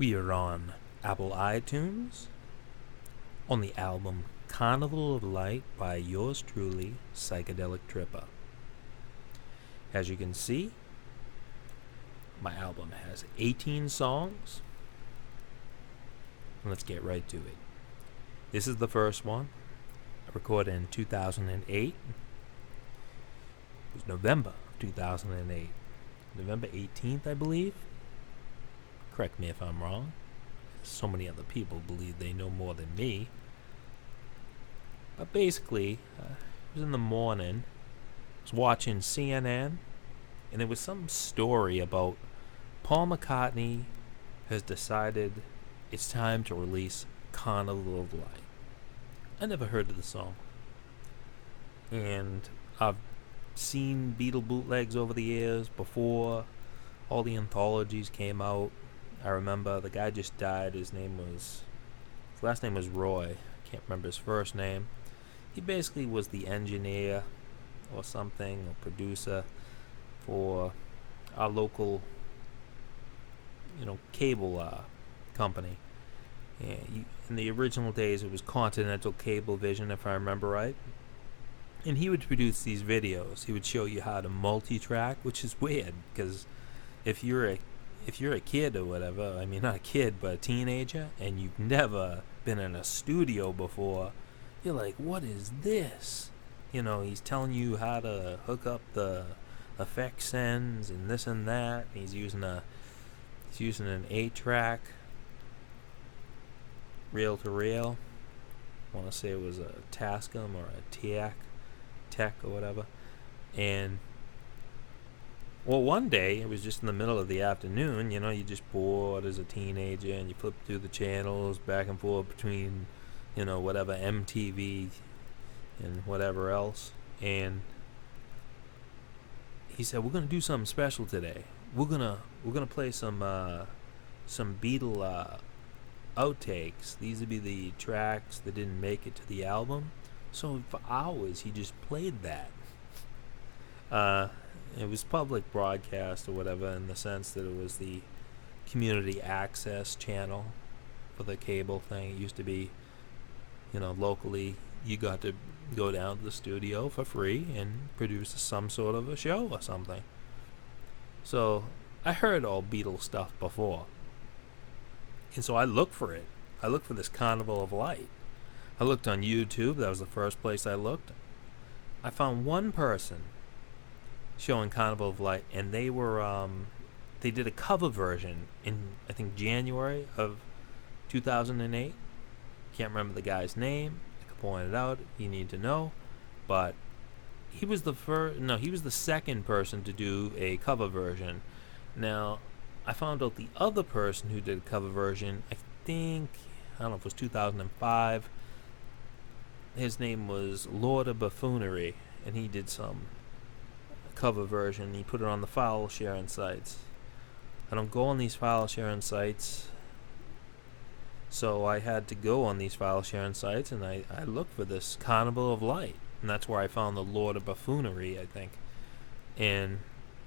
We are on Apple iTunes on the album Carnival of Light by yours truly, Psychedelic Tripper. As you can see, my album has 18 songs. Let's get right to it. This is the first one. I recorded in 2008. It was November 2008. November 18th, I believe. Correct me if I'm wrong. So many other people believe they know more than me. But basically, it was in the morning. I was watching CNN, and there was some story about Paul McCartney has decided it's time to release Carnival of Light. I never heard of the song. And I've seen Beatle bootlegs over the years before all the anthologies came out. I remember the guy just died. His last name was Roy. I can't remember his first name. He basically was the engineer or something, or producer for our local, cable company. And in the original days, it was Continental Cablevision, if I remember right. And he would produce these videos. He would show you how to multi-track, which is weird, because if you're a kid or whatever, I mean, not a kid, but a teenager, and you've never been in a studio before, you're like, what is this? He's telling you how to hook up the effect sends and this and that. He's using an 8-track, reel to reel. I want to say it was a Tascam or a Tech or whatever. And one day, it was just in the middle of the afternoon, you're just bored as a teenager, and you flip through the channels back and forth between, whatever, MTV and whatever else. And he said, we're going to do something special today. We're gonna play some Beatle outtakes. These would be the tracks that didn't make it to the album. So for hours, he just played that. It was public broadcast or whatever, in the sense that it was the community access channel for the cable thing. It used to be, locally, you got to go down to the studio for free and produce some sort of a show or something. So I heard all Beatles stuff before. And so I looked for it. I looked for this Carnival of Light. I looked on YouTube. That was the first place I looked. I found one person showing Carnival of Light, and they did a cover version in, I think, January of 2008. Can't remember the guy's name. I could point it out. You need to know. But he was he was the second person to do a cover version. Now, I found out the other person who did a cover version, I don't know if it was 2005. His name was Lord of Buffoonery, and he did some cover version. He put it on the file sharing sites. I don't go on these file sharing sites, so I had to go on these file sharing sites, and I looked for this Carnival of Light, and that's where I found the Lord of Buffoonery, I think. And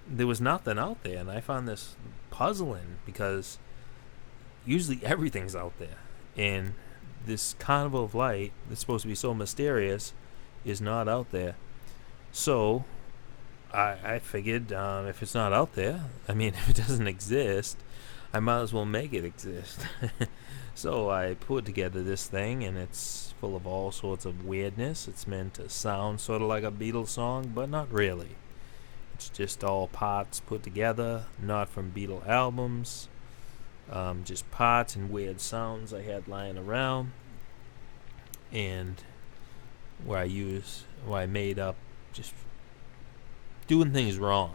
there was nothing out there, and I found this puzzling, because usually everything's out there, and this Carnival of Light that's supposed to be so mysterious is not out there. So I figured, if it's not out there, if it doesn't exist, I might as well make it exist. So I put together this thing, and it's full of all sorts of weirdness. It's meant to sound sort of like a Beatles song, but not really. It's just all parts put together, not from Beatle albums. Just parts and weird sounds I had lying around, and where I made up just doing things wrong,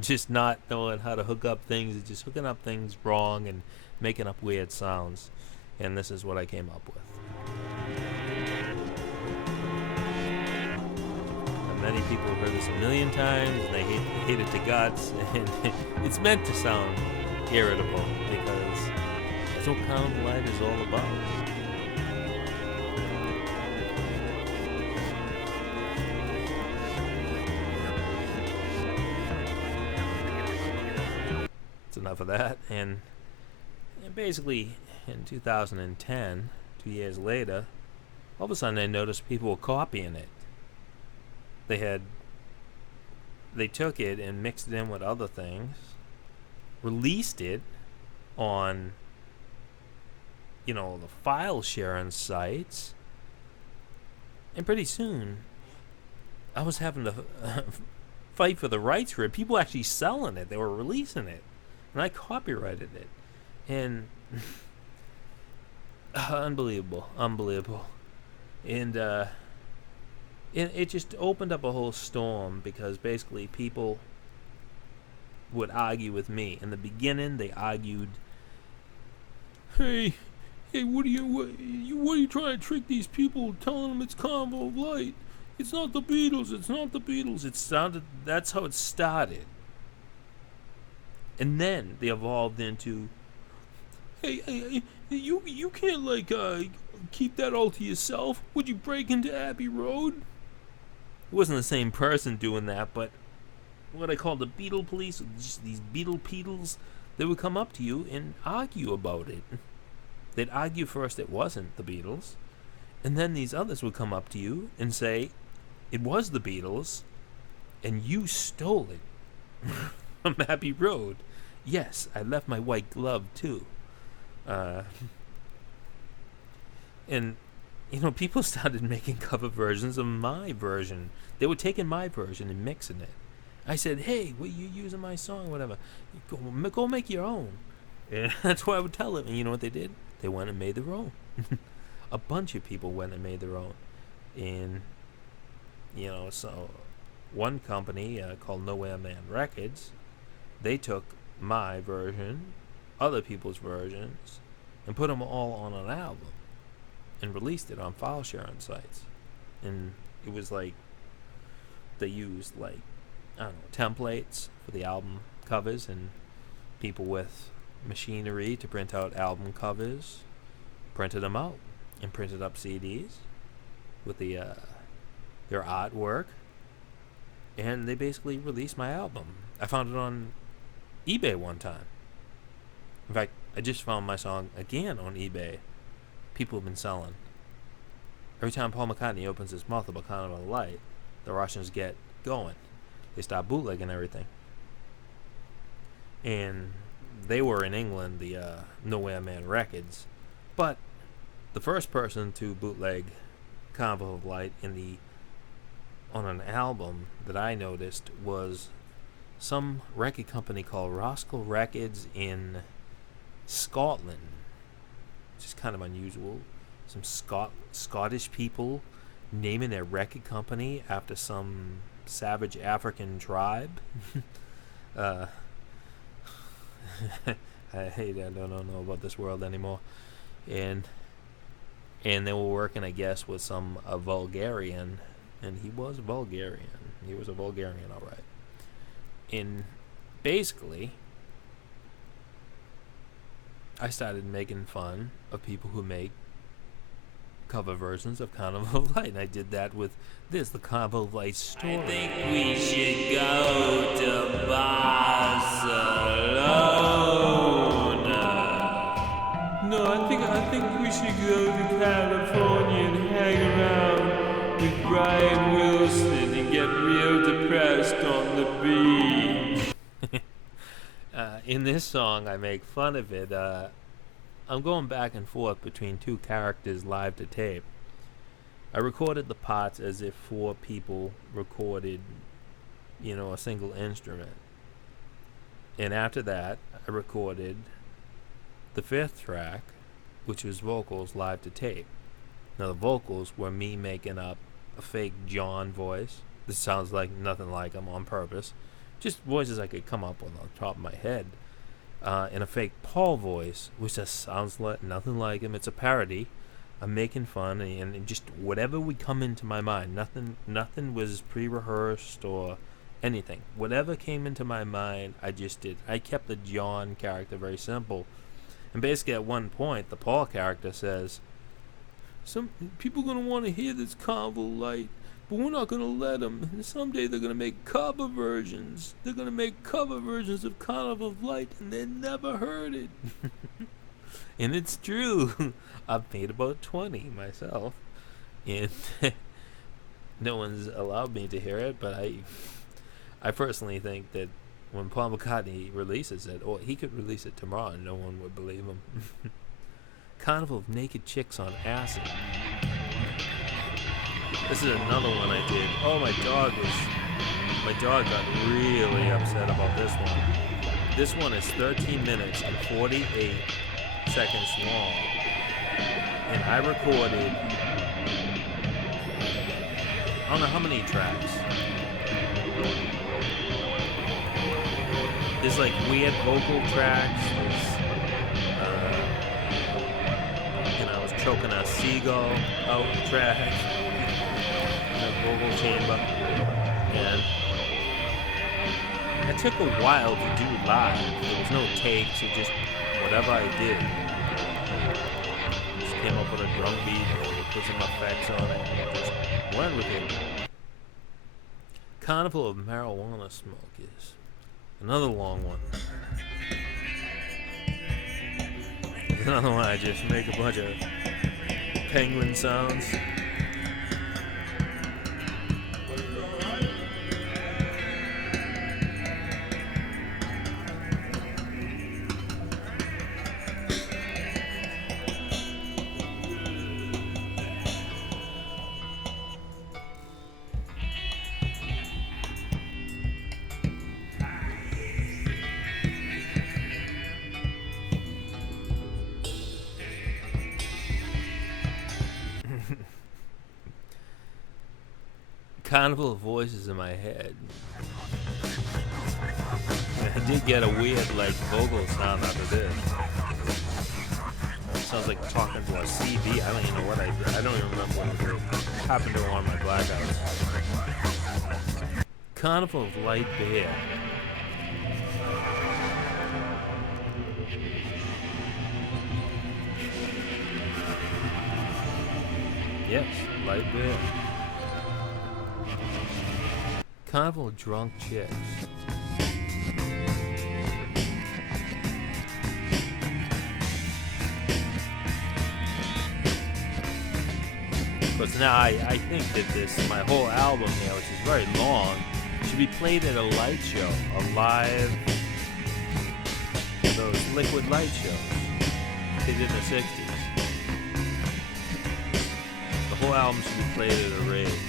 just not knowing how to hook up things, just hooking up things wrong and making up weird sounds. And this is what I came up with. And many people have heard this a million times, and they hate it to guts, and it's meant to sound irritable, because that's what Carnival of Light is all about. It's enough of that, and And basically, in 2010, 2 years later, all of a sudden I noticed people were copying it. They took it and mixed it in with other things, released it on, the file sharing sites, and pretty soon I was having to fight for the rights for it. People actually selling it. They were releasing it, and I copyrighted it. And unbelievable. And it just opened up a whole storm, because basically people would argue with me. In the beginning, they argued, Hey, what are you trying to trick these people, telling them it's Carnival of Light? It's not the Beatles. That's how it started. And then they evolved into, Hey, you can't keep that all to yourself. Would you break into Abbey Road? It wasn't the same person doing that, but what I call the Beetle police, just these Beetle Beatles, they would come up to you and argue about it. They'd argue first it wasn't the Beatles, and then these others would come up to you and say it was the Beatles, and you stole it from Abbey Road. Yes, I left my white glove too. And people started making cover versions of my version. They were taking my version and mixing it. I said, hey, what you using my song, whatever. Go make your own. And that's what I would tell them. And you know what they did? They went and made their own. A bunch of people went and made their own. And, so one company called Nowhere Man Records, they took my version, other people's versions, and put them all on an album and released it on file sharing sites. And it was like they used templates for the album covers, and people with machinery to print out album covers printed them out and printed up CDs with their artwork, and they basically released my album. I found it on eBay one time. In fact, I just found my song again on eBay. People have been selling. Every time Paul McCartney opens his mouth about Carnival of Light, the Russians get going. They start bootlegging everything. And they were in England, the Nowhere Man Records. But the first person to bootleg Carnival of Light on an album that I noticed was some record company called Rascol Records in Scotland, which is kind of unusual. Some Scottish people naming their record company after some savage African tribe. I don't know about this world anymore. And they were working, I guess, with some vulgarian, and he was Bulgarian. He was a Bulgarian, all right. And basically, I started making fun of people who make cover versions of Carnival of Light, and I did that with the Carnival of Light story. I think we should go to Barcelona. No, I think we should go to California and hang around with Brian Wilson and get real depressed on the beach. In this song, I make fun of it. I'm going back and forth between two characters live to tape. I recorded the parts as if 4 people recorded, a single instrument. And after that, I recorded the 5th track, which was vocals live to tape. Now, the vocals were me making up a fake John voice. This sounds like nothing like him on purpose. Just voices I could come up with on top of my head. And a fake Paul voice, which just sounds like nothing like him. It's a parody. I'm making fun, and just whatever would come into my mind. Nothing was pre-rehearsed or anything. Whatever came into my mind, I just did. I kept the John character very simple. And basically at one point, the Paul character says, some people are going to want to hear this Carnival Light, but we're not going to let them. And someday they're going to make cover versions. They're going to make cover versions of Carnival of Light, and they never heard it. And it's true. I've made about 20 myself. And no one's allowed me to hear it, but I personally think that when Paul McCartney releases it, or he could release it tomorrow and no one would believe him. Carnival of Naked Chicks on Acid. This is another one I did. Oh, my dog got really upset about this one. This one is 13 minutes and 48 seconds long. And I recorded, I don't know how many tracks. There's like weird vocal tracks. There's, I was choking a seagull out track in a vocal chamber. And it took a while to do live. There was no takes, it just whatever I did. Just came up with a drum beat, put some effects on it, and just went with it. Carnival of Marijuana Smokers. Another long one. Another one I just make a bunch of penguin sounds. Carnival of Voices in my head. I did get a weird, like, vocal sound out of this. It sounds like talking to a CD. I don't even know what I did. I don't even remember what it was. It happened to one of my blackouts. Carnival of Light Bear. Yes, Light Bear. Carnival of Drunk Chicks. Because now I think that my whole album here, which is very long, should be played at a light show, a live, those liquid light shows they did in the 60s. The whole album should be played at a rave.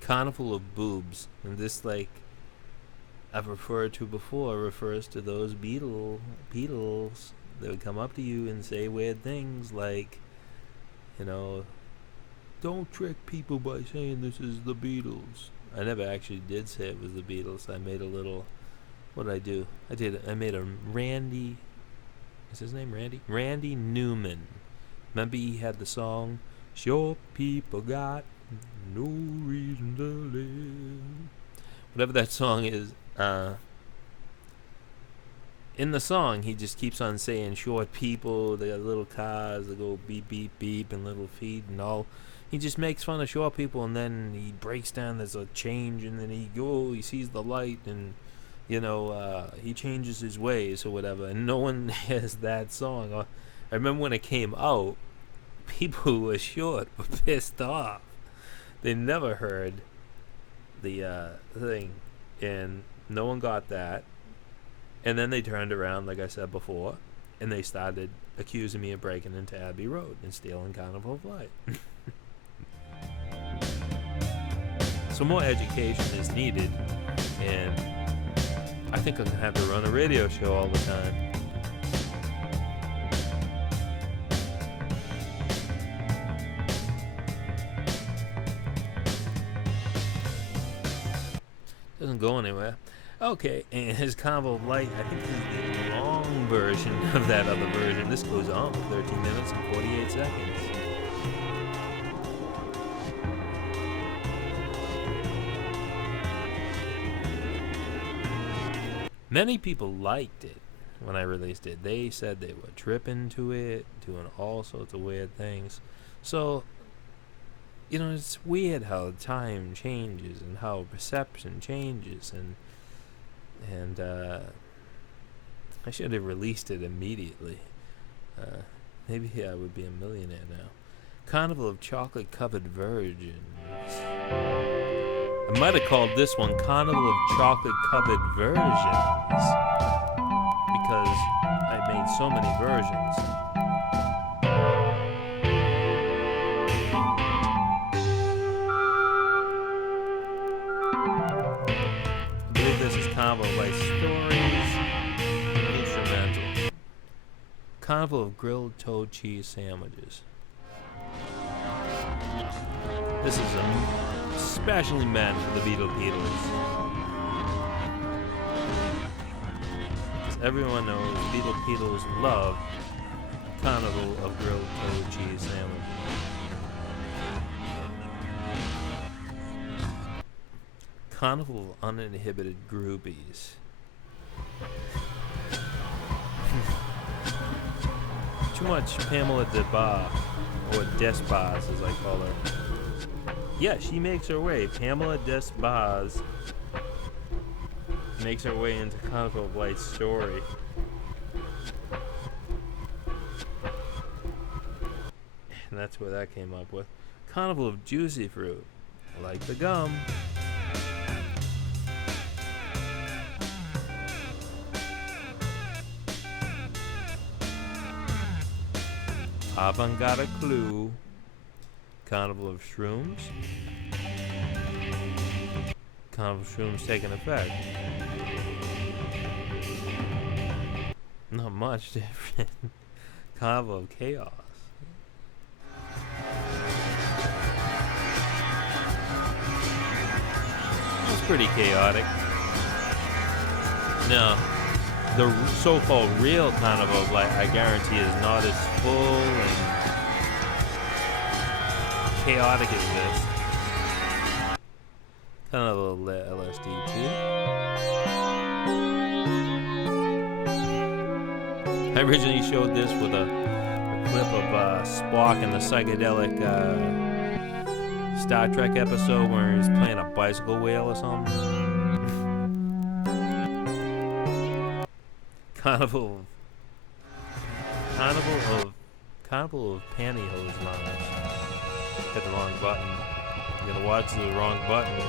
Carnival of Boobs, and this, like I've referred to before, refers to those Beatles that would come up to you and say weird things like, don't trick people by saying this is the Beatles. I never actually did say it was the Beatles. I made a little, what did I do? I made a Randy, is his name Randy? Randy Newman. Remember he had the song, Sure People Got No Reason to Live. Whatever that song is, in the song he just keeps on saying short people, they got little cars that go beep beep beep and little feet and all. He just makes fun of short people, and then he breaks down, there's a change, and then he sees the light, and he changes his ways or whatever, and no one has that song. I remember when it came out, people who were short were pissed off. They never heard the thing, and no one got that. And then they turned around, like I said before, and they started accusing me of breaking into Abbey Road and stealing Carnival of Light. So more education is needed, and I think I'm going to have to run a radio show all the time. Doesn't go anywhere. Okay, and his Carnival of Light, I think this is the long version of that other version. This goes on for 13 minutes and 48 seconds. Many people liked it when I released it. They said they were tripping to it, doing all sorts of weird things. So, it's weird how time changes and how perception changes, and I should have released it immediately. Maybe I would be a millionaire now. Carnival of Chocolate-Covered Virgins. I might have called this one Carnival of Chocolate-Covered Versions, because I made so many versions. I believe this is Carnival of Light Stories, instrumental. Carnival of Grilled Toad Cheese Sandwiches. This is especially meant for the Beatles. Because everyone knows Beatles love Carnival of Grilled Toad Cheese Sandwiches. Carnival of Uninhibited Groupies. Too much Pamela DeBar, or Desbars as I call her. Yeah, she makes her way. Pamela Desbars makes her way into Carnival of Light's story. And that's where that came up with. Carnival of Juicy Fruit. I like the gum. Haven't got a clue. Carnival of Shrooms. Carnival of Shrooms taking effect. Not much different. Carnival of Chaos. That's pretty chaotic. No, the so-called real Carnival of Light, I guarantee, is not as full and chaotic as this. Kind of a little LSD too. I originally showed this with a clip of Spock in the psychedelic Star Trek episode where he's playing a bicycle whale or something. Carnival of Pantyhose Lounge. Hit the wrong button. You gotta watch the wrong button.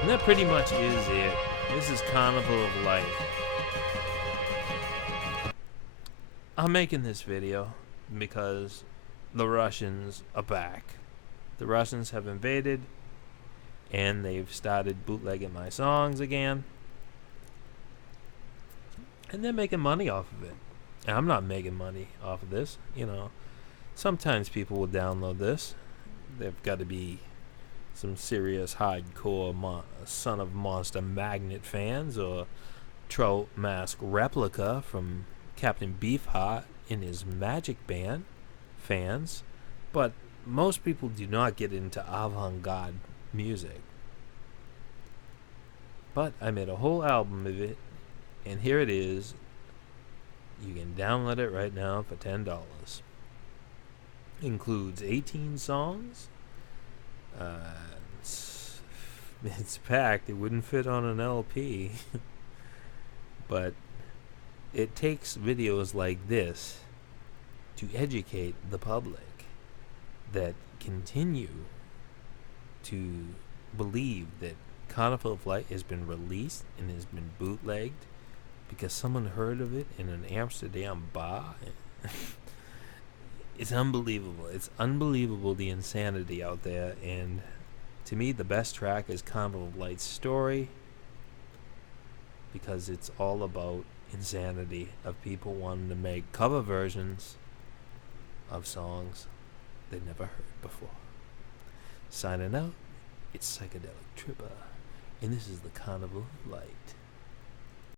And that pretty much is it. This is Carnival of Light. I'm making this video because the Russians are back. The Russians have invaded and they've started bootlegging my songs again. And they're making money off of it. And I'm not making money off of this, you know. Sometimes people will download this. They've got to be some serious hardcore Son of Monster Magnet fans, or Trout Mask Replica from Captain Beefheart in his Magic Band fans. But most people do not get into avant-garde music. But I made a whole album of it, and here it is. You can download it right now for $10. Includes 18 songs. It's packed. It wouldn't fit on an LP. But it takes videos like this to educate the public that continue to believe that Carnival of Light has been released and has been bootlegged because someone heard of it in an Amsterdam bar. It's unbelievable. It's unbelievable, the insanity out there. And to me, the best track is Carnival of Light's story, because it's all about insanity of people wanting to make cover versions of songs they never heard before. Signing out, it's Psychedelic Tripper, and this is the Carnival of Light.